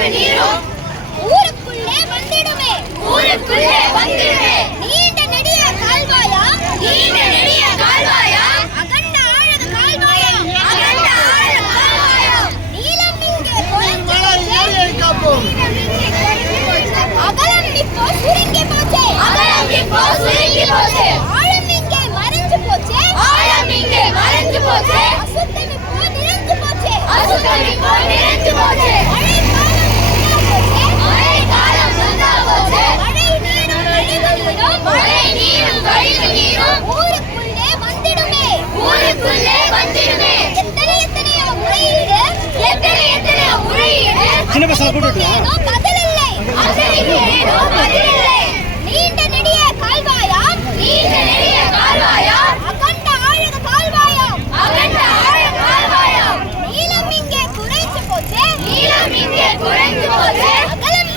கழிவு நீரும் ஊருக்குள்ளே வந்திடுமே நீண்ட நெடிய கால்வாயா அகண்ட ஆழ கால்வாயா நீளம் இங்கே அகலம் இப்போ சுருங்கி போச்சே ஆழம் இங்கே மறைஞ்சு போச்சே அசுத்தம் இப்போ நிறைஞ்சு போச்சே மழை காலம் வந்தா போச்சே மழை நீரும் கழிவு நீரும் ஊருக்குள்ளே வந்திடுமே எத்தனையோ முறையீடு சின்ன பசங்க கூட்டிட்டு பதிலில்லை நீண்ட நெடிய கால்வாயா அகண்ட ஆழ கால்வாயா நீளம் இங்கே குறைஞ்சு போச்சே அகலம்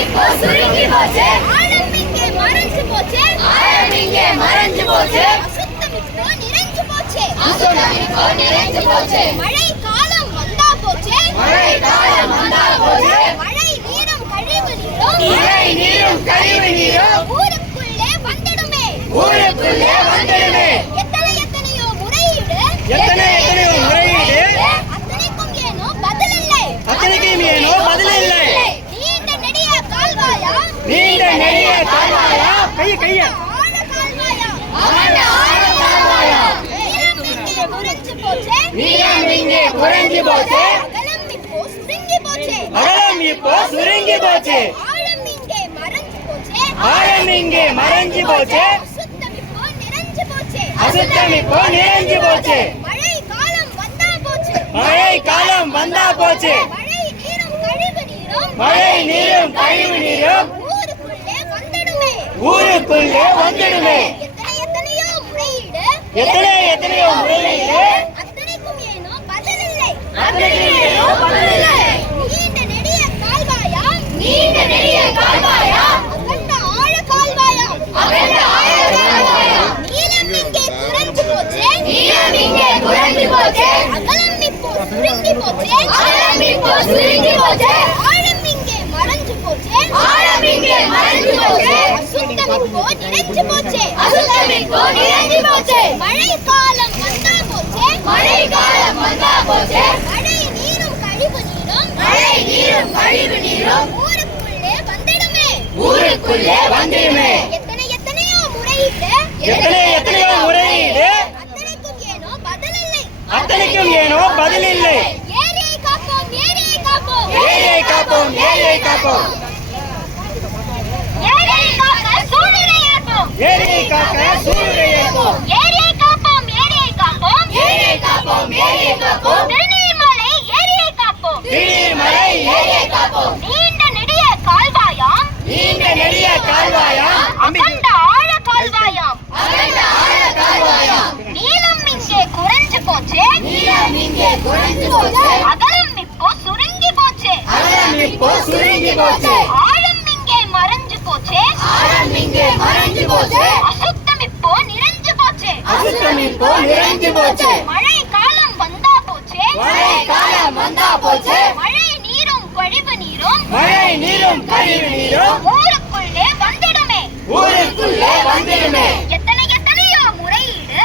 இப்போ சுருங்கி போச்சே ஆழம் இங்கே மறைஞ்சு போச்சே அசுத்தம் இப்போ நிறைஞ்சு போச்சே மழை காலம் வந்தா போச்சே மழை நீரும் கழிவு நீரும் ஊருக்குள்ளே வந்திடுமே எத்தனையோ முறையீடு அத்தனைக்கும் ஏனோ பதிலில்லை நீண்ட நெடிய கால்வாயா கைய ஆழ கால்வாயா நீளம் இங்கே குறைஞ்சு போச்சே அகலம் இப்போ சுருங்கி போச்சே ஆழம் இங்கே மறைஞ்சு போச்சே அசுத்தம் இப்போ நிறைஞ்சு போச்சே மழை காலம் வந்தா போச்சே மழை நீரும் கழிவு நீரும் ஊருக்குள்ளே வந்திடுமே எத்தனையோ முறையீடு அத்தனைக்கும் ஏனோ பதிலில்லை நீண்ட நெடிய கால்வாயா அகண்ட ஆழ கால்வாயா நீளம் இங்கே குறைஞ்சு போச்சே அகலம் இப்போ சுருங்கி போச்சே ஆழம் இங்கே மறைஞ்சு போச்சே அசுத்தம் இப்போ நிறைஞ்சு போச்சே மழை காலம் வந்தா போச்சே மழை நீரும் கழிவு நீரும் ஊருக்குள்ளே வந்திடுமே எத்தனையோ முறையீடு அத்தனைக்கும் ஏனோ பதிலில்லை ஏரியை காப்போம் ஏரியை காக்க சூழ்நிலை ஏற்போம் ஏரியை காக்க சூழ்நிலை ஏற்போம் ஏரியை காப்போம் திருநீர்மலை ஏரியை காப்போம் நீண்ட நெடிய கால்வாயாம் அகண்ட ஆழ கால்வாயாம் நீளம் இங்கே குறைஞ்சு போச்சே அகலம் இப்போ சுருங்கி போச்சே ஆழம் இங்கே மறைஞ்சு போச்சே அசுத்தம் இப்போ நிறைஞ்சு போச்சே மழை காலம் வந்தா போச்சே மழை நீரும் கழிவு நீரும் ஊருக்குள்ளே வந்திடுமே எத்தனையோ முறையீடு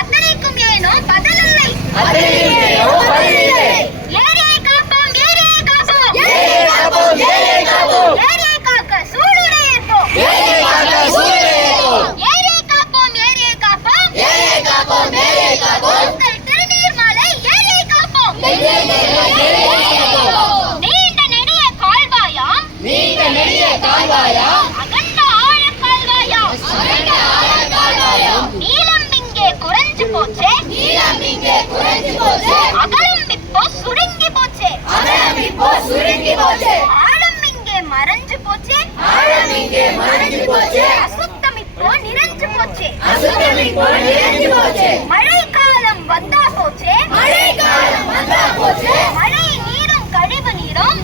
அத்தனைக்கும் ஏனோ பதிலில்லை ஏரியை காப்போம் ஏரியை காக்க சூழ்நிலை ஏற்போம் ஏரியை காப்போம் உங்கள் திருநீர்மலை ஏரியை காப்போம் நீண்ட நெடிய கால்வாயாம் அகண்ட ஆழ கால்வாயாம் நீளம் இங்கே குறைஞ்சு போச்சே அகலம் இப்போ சுருங்கி போச்சே ஆழம் இங்கே மறைஞ்சு போச்சே அசுத்தம் இப்போ நிறைஞ்சு போச்சே மழை காலம் வந்தா போச்சே மழை நீரும் கழிவு நீரும்